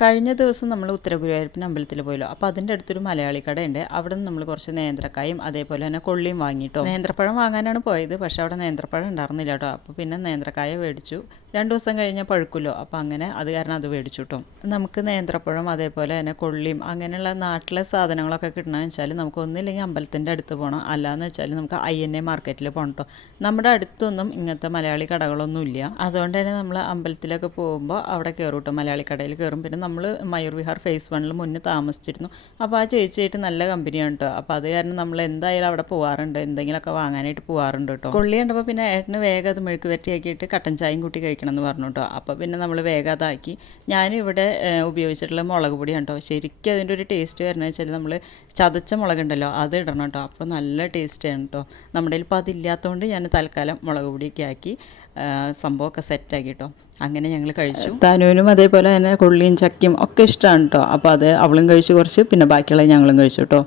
കഴിഞ്ഞ ദിവസം നമ്മൾ ഉത്തരഗുരുവായൂരപ്പൻ അമ്പലത്തിൽ പോയല്ലോ. അപ്പോൾ അതിൻ്റെ അടുത്തൊരു മലയാളി കടയുണ്ട്. അവിടെ നിന്ന് നമ്മൾ കുറച്ച് നേന്ത്രക്കായും അതേപോലെ തന്നെ കൊള്ളിയും വാങ്ങിയിട്ടോ. നേന്ത്രപ്പഴം വാങ്ങാനാണ് പോയത്, പക്ഷേ അവിടെ നേന്ത്രപ്പഴം ഉണ്ടായിരുന്നില്ല കേട്ടോ. അപ്പോൾ പിന്നെ നേന്ത്രക്കായ മേടിച്ചു. 2 ദിവസം കഴിഞ്ഞാൽ പഴുക്കുമല്ലോ, അപ്പോൾ അങ്ങനെ അത് കാരണം അത് മേടിച്ചു കേട്ടോ. നമുക്ക് നേന്ത്രപ്പഴം അതേപോലെ തന്നെ കൊള്ളിയും അങ്ങനെയുള്ള നാട്ടിലെ സാധനങ്ങളൊക്കെ കിട്ടണമെന്ന് വെച്ചാൽ നമുക്ക് ഒന്നില്ലെങ്കിൽ അമ്പലത്തിൻ്റെ അടുത്ത് പോകണം, അല്ലാന്ന് വെച്ചാൽ നമുക്ക് INA മാർക്കറ്റിൽ പോകണം കേട്ടോ. നമ്മുടെ അടുത്തൊന്നും ഇങ്ങനത്തെ മലയാളി കടകളൊന്നും ഇല്ല. അതുകൊണ്ട് തന്നെ നമ്മൾ അമ്പലത്തിലൊക്കെ പോകുമ്പോൾ അവിടെ കയറും കേട്ടോ, മലയാളി കടയിൽ കയറും. പിന്നെ നമ്മൾ മയൂർ വിഹാർ ഫേസ് 1 മുന്നേ താമസിച്ചിരുന്നു. അപ്പോൾ ആ ചേച്ചിയായിട്ട് നല്ല കമ്പനിയാണ് കേട്ടോ. അപ്പോൾ അത് കാരണം നമ്മൾ എന്തായാലും അവിടെ പോകാറുണ്ട്, എന്തെങ്കിലുമൊക്കെ വാങ്ങാനായിട്ട് പോകാറുണ്ട് കേട്ടോ. കൊള്ളി കണ്ടപ്പോൾ പിന്നെ ഏട്ടന് വേഗം അത് മെഴുക്ക് വരട്ടിയാക്കിയിട്ട് കട്ടൻ ചായയും കൂട്ടി കഴിക്കണം എന്ന് പറഞ്ഞു കേട്ടോ. അപ്പോൾ പിന്നെ നമ്മൾ വേഗം അതാക്കി. ഞാനും ഇവിടെ ഉപയോഗിച്ചിട്ടുള്ള മുളക് പൊടിയാണ് കേട്ടോ. ശരിക്കും അതിൻ്റെ ഒരു ടേസ്റ്റ് വരണമെന്ന് വെച്ചാൽ നമ്മൾ ചതച്ച മുളകുണ്ടല്ലോ അത് ഇടണം കേട്ടോ. അപ്പോൾ നല്ല ടേസ്റ്റാണ് കേട്ടോ. നമ്മുടെ ഇപ്പോൾ അതില്ലാത്തതുകൊണ്ട് ഞാൻ തൽക്കാലം മുളക് പൊടിയൊക്കെ ആക്കി സംഭവമൊക്കെ സെറ്റാക്കി കേട്ടോ. അങ്ങനെ ഞങ്ങൾ കഴിച്ചു. താനൂനും അതേപോലെ തന്നെ കൊള്ളിയും ചക്കയും ഒക്കെ ഇഷ്ടമാണ് കേട്ടോ. അപ്പോൾ അത് അവളും കഴിച്ചു കുറച്ച്, പിന്നെ ബാക്കിയുള്ളത് ഞങ്ങളും കഴിച്ചു കേട്ടോ.